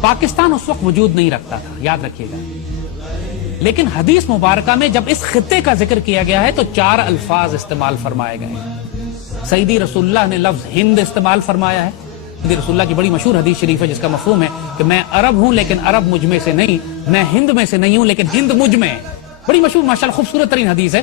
पाकिस्तान उस वक्त वजूद नहीं रखता था, याद रखिएगा, लेकिन हदीस मुबारका में जब इस खित्ते का जिक्र किया गया है तो 4 अल्फाज इस्तेमाल फरमाए गए हैं। सईदी रसूलुल्लाह ने लफ्ज हिंद इस्तेमाल फरमाया है। सईदी रसूलुल्लाह की बड़ी मशहूर हदीस शरीफ है जिसका मफहूम है कि मैं अरब हूं लेकिन अरब मुझ में से नहीं, मैं हिंद में से नहीं हूं लेकिन हिंद मुझ में है। बड़ी मशहूर माशाअल्लाह खूबसूरत तरीन हदीस है।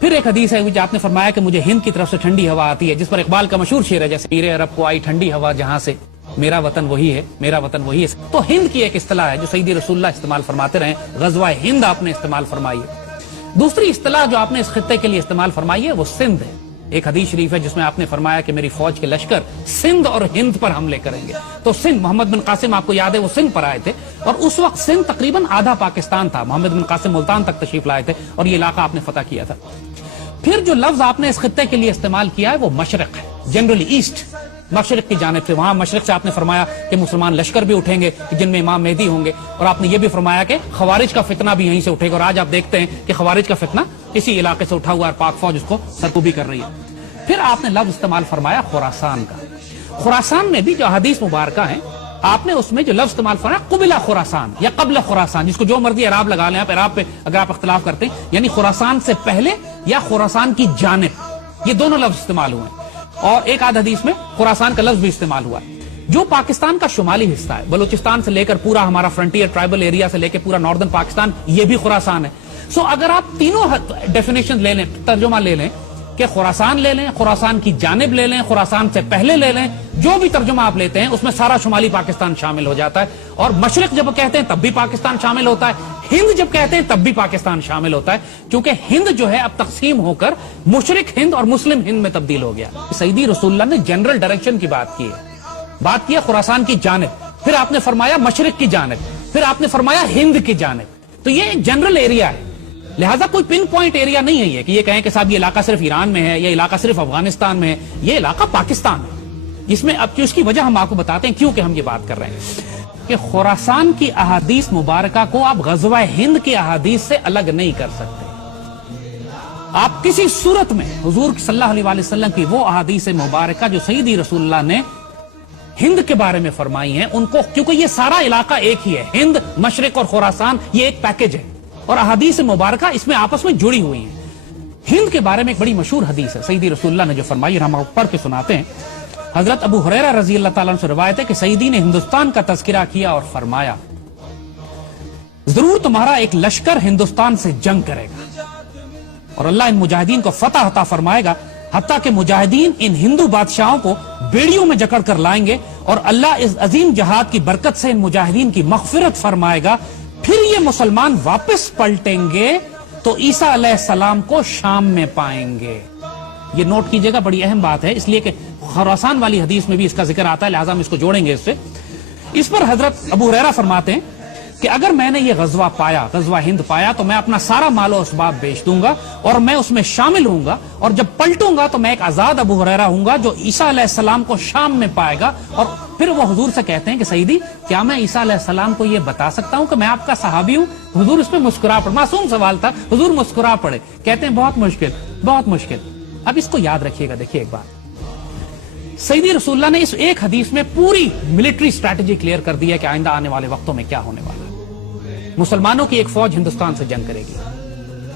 फिर एक हदीस है जो आपने फरमाया कि मुझे हिंद की तरफ से ठंडी हवा आती है, जिस पर इकबाल का मशहूर शेर है, जैसे मीरे अरब को आई ठंडी हवा जहां से, मेरा वतन वही है, मेरा वतन वही है। तो हिंद की एक इस्तिलाह है जो सईदी रसूलुल्लाह इस्तेमाल फरमाते रहे। गज़वा हिंद आपने इस्तेमाल फरमाई है। दूसरी इस्तिलाह जो आपने इस खित्ते के लिए इस्तेमाल फरमाई है वो सिंध है। एक हदीस शरीफ है जिसमें आपने फरमाया कि मेरी फौज के लश्कर सिंध और हिंद पर हमले करेंगे। तो सिंध, मोहम्मद बिन कासिम आपको याद है वो सिंध पर आए थे और उस वक्त सिंध तकरीबन आधा पाकिस्तान था। मोहम्मद बिन कासिम मुल्तान तक तशरीफ लाए थे और ये इलाका आपने फतह किया था। फिर जो लफ्ज आपने इस खित्ते के लिए इस्तेमाल किया है वो मशरक है, जनरली ईस्ट, मशरक की जानिब से। वहां मशरक से आपने फरमाया कि मुसलमान लश्कर भी उठेंगे जिनमें इमाम मेहदी होंगे, और आपने ये भी फरमाया कि खवारिज का फितना भी यहीं से उठेगा। और आज आप देखते हैं कि खवारिज का फितना इसी इलाके से उठा हुआ है, पाक फौज उसको सरकूबी कर रही है। फिर आपने लफ्ज इस्तेमाल फरमाया खुरासान का। खुरासान में भी जो हदीस मुबारका है आपने उसमें जो लफ्ज इस्तेमाल फरमाया कुबिला खुरासान या कबल खुरासान, जिसको जो मर्जी अराब लगा लें आप, अराब पे अगर आप इख्तिलाफ करते हैं, यानी खुरासान से पहले या खुरासान की जानिब, ये दोनों लफ्ज इस्तेमाल हुए हैं। और एक आध हदीस में खुरासान का लफ्ज भी इस्तेमाल हुआ है। जो पाकिस्तान का शुमाली हिस्सा है, बलूचिस्तान से लेकर पूरा हमारा फ्रंटियर ट्राइबल एरिया से लेकर पूरा नॉर्दर्न पाकिस्तान, ये भी खुरासान है। सो अगर आप तीनों डेफिनेशन ले लें, तर्जुमा ले लें कि खुरासान ले लें, खुरासान की जानिब ले लें, खुरासान से पहले ले लें, जो भी तर्जुमा आप लेते हैं उसमें सारा शुमाली पाकिस्तान शामिल हो जाता है। और मशरिक जब कहते हैं तब भी पाकिस्तान शामिल होता है, हिंद जब कहते हैं तब भी पाकिस्तान शामिल होता है, क्योंकि हिंद जो है अब तकसीम होकर मुशरिक हिंद और मुस्लिम हिंद में तब्दील हो गया। सईदी रसूलुल्लाह ने जनरल डायरेक्शन की बात की है, खुरासान की जानिब, फिर आपने फरमाया मशरिक की जानिब, फिर आपने फरमाया हिंद की जानिब। तो ये एक जनरल एरिया है, लिहाजा कोई पिन पॉइंट एरिया नहीं है ये कि ये कहें कि साहब ये इलाका सिर्फ ईरान में है, ये इलाका सिर्फ अफगानिस्तान में है। ये इलाका पाकिस्तान है। इसमें अब उसकी वजह हम आपको बताते हैं क्यों कि हम ये बात कर रहे हैं कि खुरासान की अहादीस मुबारका को आप गज़वा हिंद की अहादीस से अलग नहीं कर सकते। आप किसी सूरत में हुजूर सल्लल्लाहु अलैहि वसल्लम की वो अहादीस मुबारका जो सईदी रसूलुल्लाह ने हिंद के बारे में फरमाई हैं उनको, क्योंकि ये सारा इलाका एक ही है, हिंद, मशरिक और खुरासान, ये एक पैकेज है और अहादीस मुबारका इसमें आपस में जुड़ी हुई है। हिंद के बारे में एक बड़ी मशहूर हदीस है सईदी रसूलुल्लाह ने जो फरमाई, हम पढ़ के सुनाते हैं। हजरत अबू हुरैरा रजी अल्लाह ताला अन्हु से रिवायत है कि सईदी ने हिंदुस्तान का तज़किरा किया और फरमाया, जरूर तुम्हारा एक लश्कर हिंदुस्तान से जंग करेगा और अल्लाह इन मुजाहिदीन को फतह अता फरमाएगा, हत्ता कि मुजाहिदीन इन हिंदू बादशाहों को बेड़ियों में जकड़ कर लाएंगे और अल्लाह इस अजीम जहाद की बरकत से इन मुजाहिदीन की मग़फ़िरत फरमाएगा। फिर ये मुसलमान वापस पलटेंगे तो ईसा अलैहिस्सलाम को शाम में पाएंगे। ये नोट कीजिएगा, बड़ी अहम बात है, इसलिए कि खुरासान वाली हदीस में भी इसका जिक्र आता है, लिहाजा हम इसको जोड़ेंगे इससे। इस पर हजरत अबू हुरैरा फरमाते हैं कि अगर मैंने ये गज़वा पाया, गज़वा हिंद पाया, तो मैं अपना सारा मालो असबाब बेच दूंगा और मैं उसमें शामिल हूंगा, और जब पलटूंगा तो मैं एक आजाद अबू हुरैरा हूंगा जो ईसा अलैहिस्सलाम को शाम में पाएगा। और फिर वो हुजूर से कहते हैं कि सईदी, क्या मैं ईसा अलैहिस्सलाम को ये बता सकता हूं कि मैं आपका सहाबी हूं? हुजूर इसमें मुस्कुरा पड़े, मासूम सवाल था, हुजूर मुस्कुरा पड़े, कहते हैं बहुत मुश्किल, बहुत मुश्किल। अब इसको याद रखिएगा, देखिए एक बात, सईदी रसूलुल्लाह ने इस एक हदीस में पूरी मिलिट्री स्ट्रैटेजी क्लियर कर दी है कि आइंदा आने वाले वक्तों में क्या होने वाला है। मुसलमानों की एक फौज हिंदुस्तान से जंग करेगी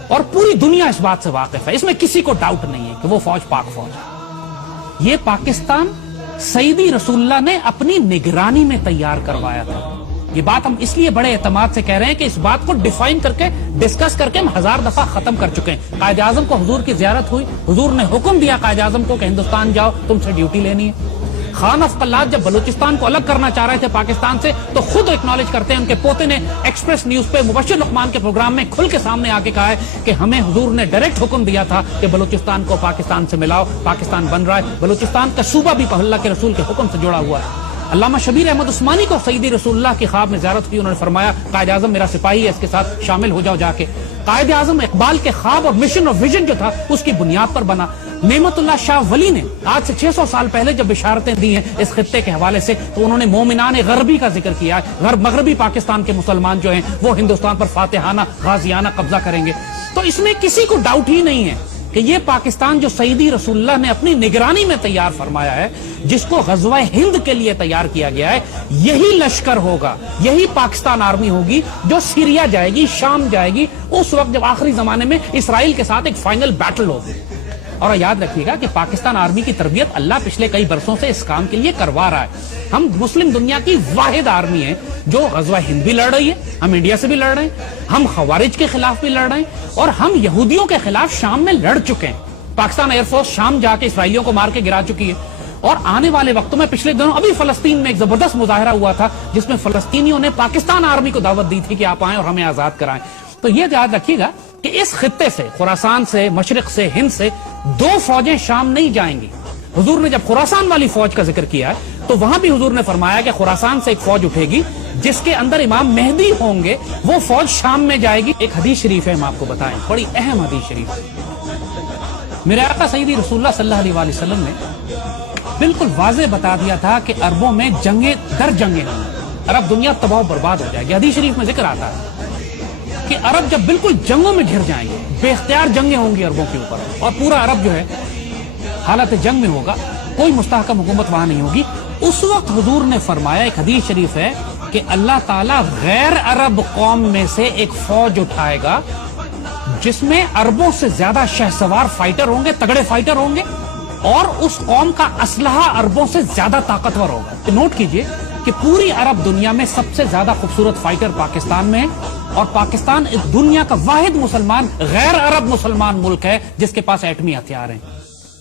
और पूरी दुनिया इस बात से वाकिफ है, इसमें किसी को डाउट नहीं है कि वो फौज पाक फौज है। ये पाकिस्तान सईदी रसूलुल्लाह ने अपनी निगरानी में तैयार करवाया था। ये बात हम इसलिए बड़े एतमाद से कह रहे हैं कि इस बात को डिफाइन करके, डिस्कस करके हम 1000 दफा खत्म कर चुके हैं। कायदे आजम को हुजूर की जियारत हुई, हुजूर ने हुक्म दिया कायदे आजम को कि हिंदुस्तान जाओ, तुमसे ड्यूटी लेनी है। खान अफ कल्लाद जब बलूचिस्तान को अलग करना चाह रहे थे पाकिस्तान से, तो खुद एक्नॉलेज करते हैं, उनके पोते ने एक्सप्रेस न्यूज पे मुबश्शिर लुकमान के प्रोग्राम में खुल के सामने आके कहा है कि हमें हुजूर ने डायरेक्ट हुक्म दिया था कि बलूचिस्तान को पाकिस्तान से मिलाओ, पाकिस्तान बन रहा है। बलूचिस्तान का सूबा भी अल्लाह के रसूल के हुक्म से जुड़ा हुआ है। अल्लामा शबीर अहमद उस्मानी को सईदी रसूलुल्लाह की ख्वाब में ज़ियारत की, उन्होंने फरमाया कायदे आज़म मेरा सिपाही है, इसके साथ शामिल हो जाओ जाके। कायदे आज़म इकबाल के ख्वाब और मिशन और विजन जो था उसकी बुनियाद पर बना। नेमतुल्लाह शाह वली ने आज से 600 साल पहले जब बिशारतें दी हैं इस खित्ते के हवाले से, तो उन्होंने मोमिनान गरबी का जिक्र किया है। मगरबी पाकिस्तान के मुसलमान जो हैं वो हिंदुस्तान पर फातिहाना गाजियाना कब्जा करेंगे। तो इसमें किसी को डाउट ही नहीं है कि کہ یہ پاکستان جو سیدی رسول اللہ نے اپنی نگرانی میں تیار فرمایا ہے، جس کو غزوہ ہند کے لیے تیار کیا گیا ہے، یہی لشکر ہوگا، یہی پاکستان آرمی ہوگی جو سیریا جائے گی، شام جائے گی، اس وقت جب آخری زمانے میں اسرائیل کے ساتھ ایک فائنل بیٹل ہوگی۔ اور یاد رکھیے گا کہ پاکستان آرمی کی تربیت اللہ پچھلے کئی برسوں سے اس کام کے لیے کروا رہا ہے۔ ہم مسلم دنیا کی واحد آرمی ہیں جو غزوہ ہند بھی لڑ رہی ہے، ہم انڈیا سے بھی لڑ رہے ہیں، ہم خوارج کے خلاف بھی لڑ رہے ہیں، اور ہم یہودیوں کے خلاف شام میں لڑ چکے ہیں۔ پاکستان ایئر فورس شام جا کے اسرائیلیوں کو مار کے گرا چکی ہے، اور آنے والے وقتوں میں پچھلے دنوں ابھی فلسطین میں ایک زبردست مظاہرہ ہوا تھا جس میں فلسطینیوں نے پاکستان آرمی کو دعوت دی تھی کہ آپ آئیں اور ہمیں آزاد کرائیں۔ تو یہ یاد رکھیے گا کہ اس خطے سے، خراسان سے، مشرق سے، ہند سے 2 فوجیں شام نہیں جائیں گی۔ حضور نے جب خراسان والی فوج کا ذکر کیا ہے تو وہاں بھی حضور نے فرمایا کہ خراسان سے ایک فوج اٹھے گی جس کے اندر امام مہدی ہوں گے، وہ فوج شام میں جائے گی۔ ایک حدیث شریف ہے، ہم آپ کو بتائیں، بڑی اہم حدیث شریف ہے۔ میرے آقا سیدی رسول اللہ صلی اللہ علیہ وآلہ وسلم نے بالکل واضح بتا دیا تھا کہ عربوں میں جنگیں در جنگیں ہوں، عرب دنیا تباہ و برباد ہو جائے گی۔ حدیث شریف میں ذکر آتا ہے کہ عرب جب بالکل جنگوں میں گھر جائیں گے، بے اختیار جنگیں ہوں گی عربوں کے اوپر، اور پورا عرب جو ہے حالت جنگ میں ہوگا، کوئی مستحکم حکومت وہاں نہیں ہوگی۔ اس وقت حضور نے فرمایا، ایک حدیث شریف ہے کہ اللہ تعالیٰ غیر عرب قوم میں سے ایک فوج اٹھائے گا جس میں عربوں سے زیادہ شہسوار فائٹر ہوں گے، تگڑے فائٹر ہوں گے، اور اس قوم کا اسلحہ عربوں سے زیادہ طاقتور ہوگا۔ نوٹ کیجئے کہ پوری عرب دنیا میں سب سے زیادہ خوبصورت فائٹر پاکستان میں ہے، اور پاکستان اس دنیا کا واحد مسلمان غیر عرب مسلمان ملک ہے جس کے پاس ایٹمی ہتھیار ہیں۔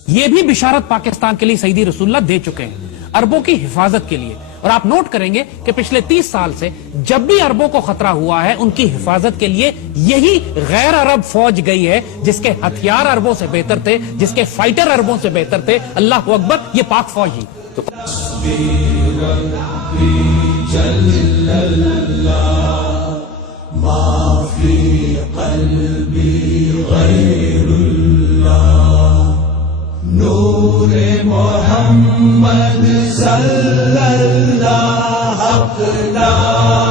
یہ بھی بشارت پاکستان کے لیے سیدی رسول اللہ دے چکے ہیں عربوں کی حفاظت کے لیے۔ اور آپ نوٹ کریں گے کہ پچھلے 30 سال سے جب بھی عربوں کو خطرہ ہوا ہے، ان کی حفاظت کے لیے یہی غیر عرب فوج گئی ہے جس کے ہتھیار عربوں سے بہتر تھے، جس کے فائٹر عربوں سے بہتر تھے۔ اللہ اکبر، یہ پاک فوج ہی تو ما فی قلبی غیر اللہ، نور محمد صلی اللہ حق لا